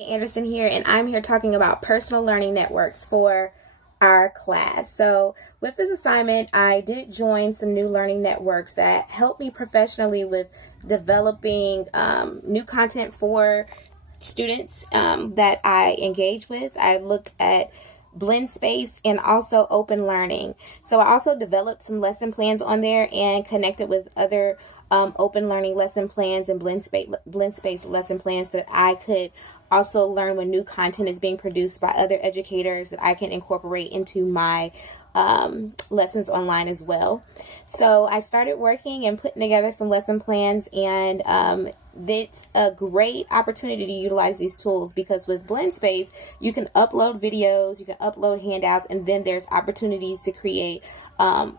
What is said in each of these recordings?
Anderson here, and I'm here talking about personal learning networks for our class. So, with this assignment, I did join some new learning networks that help me professionally with developing new content for students that I engage with. I looked at Blend Space and also Open Learning. So I also developed some lesson plans on there and connected with other Open Learning lesson plans and Blend Space lesson plans that I could also learn when new content is being produced by other educators that I can incorporate into my lessons online as well. So I started working and putting together some lesson plans, and it's a great opportunity to utilize these tools because with Blend Space, you can upload videos, you can upload handouts, and then there's opportunities to create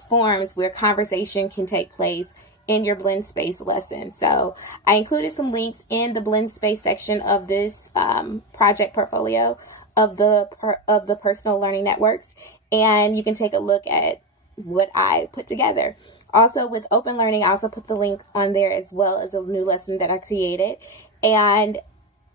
forums where conversation can take place in your Blend Space lesson. So I included some links in the Blend Space section of this project portfolio of the personal learning networks, and you can take a look at what I put together. Also, with Open Learning, I also put the link on there as well as a new lesson that I created. And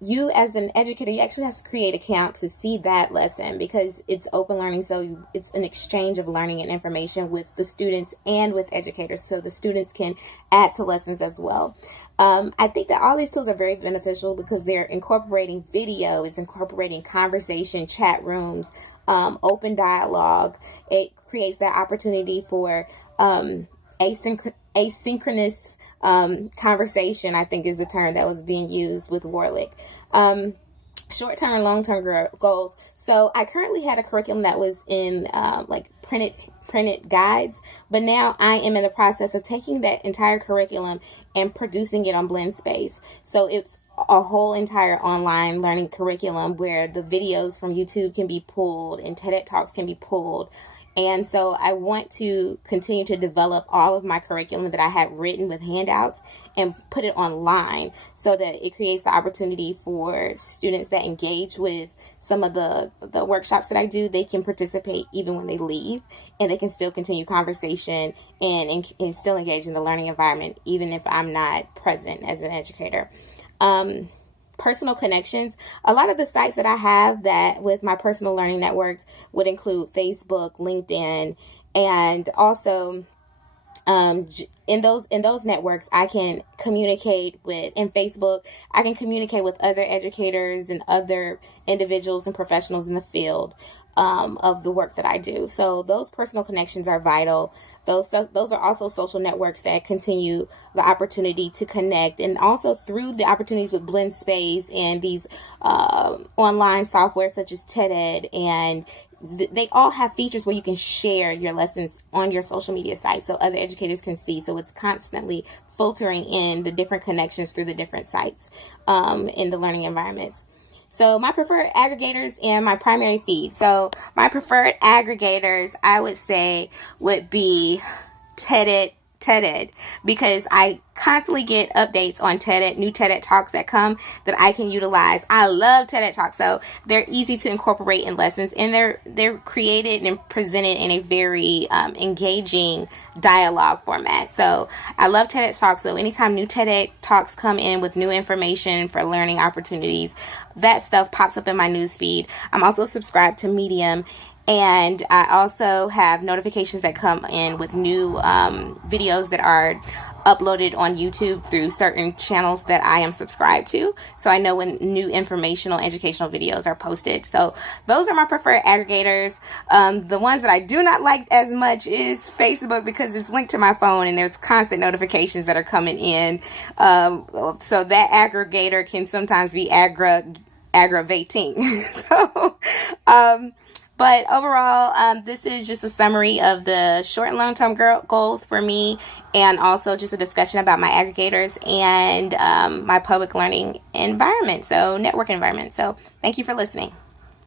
you, as an educator, you actually have to create an account to see that lesson because it's open learning. So it's an exchange of learning and information with the students and with educators. So the students can add to lessons as well. I think that all these tools are very beneficial because they're incorporating video, it's incorporating conversation, chat rooms, open dialogue. It creates that opportunity for asynchronous conversation, I think is the term that was being used with Warlick. Short-term and long-term goals. So I currently had a curriculum that was in like printed guides, but now I am in the process of taking that entire curriculum and producing it on Blend Space. So it's a whole entire online learning curriculum where the videos from YouTube can be pulled and TED Talks can be pulled. And so I want to continue to develop all of my curriculum that I had written with handouts and put it online so that it creates the opportunity for students that engage with some of the workshops that I do. They can participate even when they leave, and they can still continue conversation and still engage in the learning environment even if I'm not present as an educator. Personal connections. A lot of the sites that I have that with my personal learning networks would include Facebook, LinkedIn, and also in those networks, I can communicate with, in Facebook, I can communicate with other educators and other individuals and professionals in the field of the work that I do. So those personal connections are vital. Those are also social networks that continue the opportunity to connect, and also through the opportunities with Blend Space and these online software such as TED and they all have features where you can share your lessons on your social media site so other educators can see. So it's constantly filtering in the different connections through the different sites in the learning environments. So my preferred aggregators and my primary feed. So my preferred aggregators, I would say, would be TED because I constantly get updates on new TED Talks that come that I can utilize. I love TED Talks, so they're easy to incorporate in lessons, and they're created and presented in a very engaging dialogue format. So I love TED Talks. So anytime new TED Talks come in with new information for learning opportunities, that stuff pops up in my news feed. I'm also subscribed to Medium. And I also have notifications that come in with new videos that are uploaded on YouTube through certain channels that I am subscribed to. So I know when new informational, educational videos are posted. So those are my preferred aggregators. The ones that I do not like as much is Facebook because it's linked to my phone and there's constant notifications that are coming in. So that aggregator can sometimes be aggravating. But overall, this is just a summary of the short and long-term goals for me, and also just a discussion about my aggregators and my public learning environment, so network environment. So thank you for listening.